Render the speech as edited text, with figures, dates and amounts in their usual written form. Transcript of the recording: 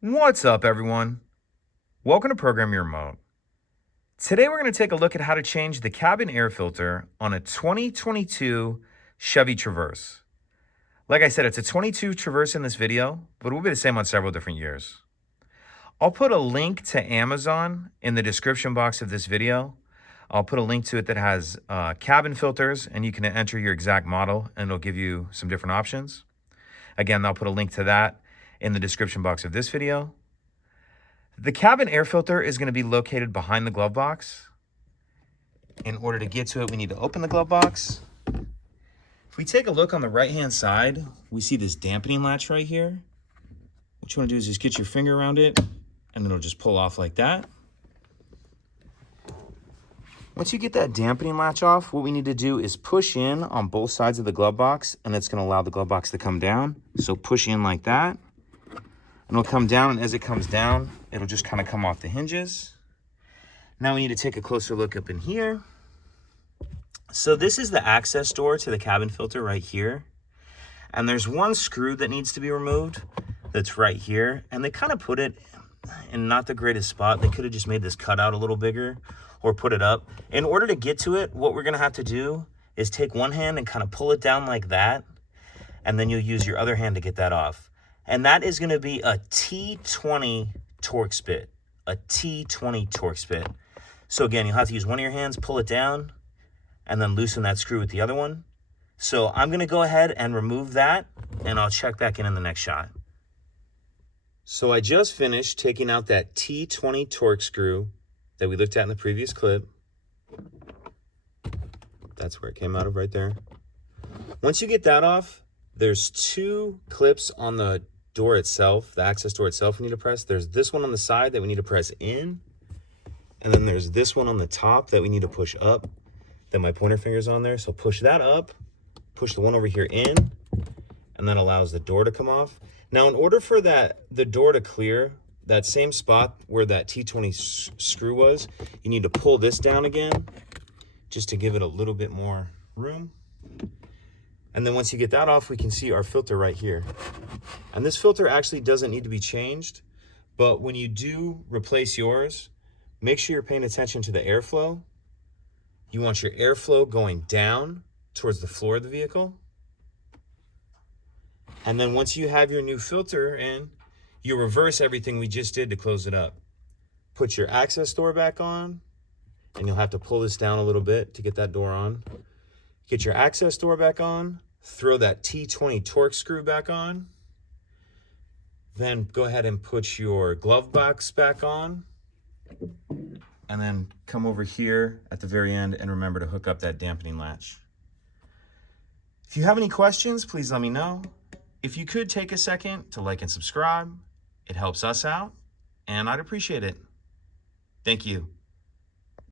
What's up, everyone? Welcome to Program Your Remote. Today we're going to take a look at how to change the cabin air filter on a 2022 Chevy Traverse. Like I said, it's a 22 Traverse in this video, but it will be the same on several different years. I'll put a link to Amazon in the description box of this video. I'll put a link to it that has cabin filters, and you can enter your exact model and it'll give you some different options. Again, I'll put a link to that in the description box of this video. The cabin air filter is going to be located behind the glove box. In order to get to it, we need to open the glove box. If we take a look on the right-hand side, we see this dampening latch right here. What you want to do is just get your finger around it, and it'll just pull off like that. Once you get that dampening latch off, what we need to do is push in on both sides of the glove box, and it's going to allow the glove box to come down. So push in like that. And it'll come down, and as it comes down, it'll just kind of come off the hinges. Now we need to take a closer look up in here. So this is the access door to the cabin filter right here. And there's one screw that needs to be removed that's right here. And they kind of put it in not the greatest spot. They could have just made this cutout a little bigger or put it up. In order to get to it, what we're gonna have to do is take one hand and kind of pull it down like that. And then you'll use your other hand to get that off. And that is going to be a T20 Torx bit, a T20 Torx bit. So again, you'll have to use one of your hands, pull it down, and then loosen that screw with the other one. So I'm going to go ahead and remove that, and I'll check back in the next shot. So I just finished taking out that T20 Torx screw that we looked at in the previous clip. That's where it came out of right there. Once you get that off, there's two clips on the door itself, the access door itself we need to press. There's this one on the side that we need to press in. And then there's this one on the top that we need to push up, that my pointer finger's on there. So push that up, push the one over here in, and that allows the door to come off. Now, in order for the door to clear, that same spot where that T20 screw was, you need to pull this down again, just to give it a little bit more room. And then once you get that off, we can see our filter right here. And this filter actually doesn't need to be changed, but when you do replace yours, make sure you're paying attention to the airflow. You want your airflow going down towards the floor of the vehicle. And then once you have your new filter in, you reverse everything we just did to close it up. Put your access door back on, and you'll have to pull this down a little bit to get that door on. Get your access door back on, throw that T20 Torx screw back on, then go ahead and put your glove box back on, and then come over here at the very end and remember to hook up that dampening latch. If you have any questions, please let me know. If you could take a second to like and subscribe, it helps us out, and I'd appreciate it. Thank you.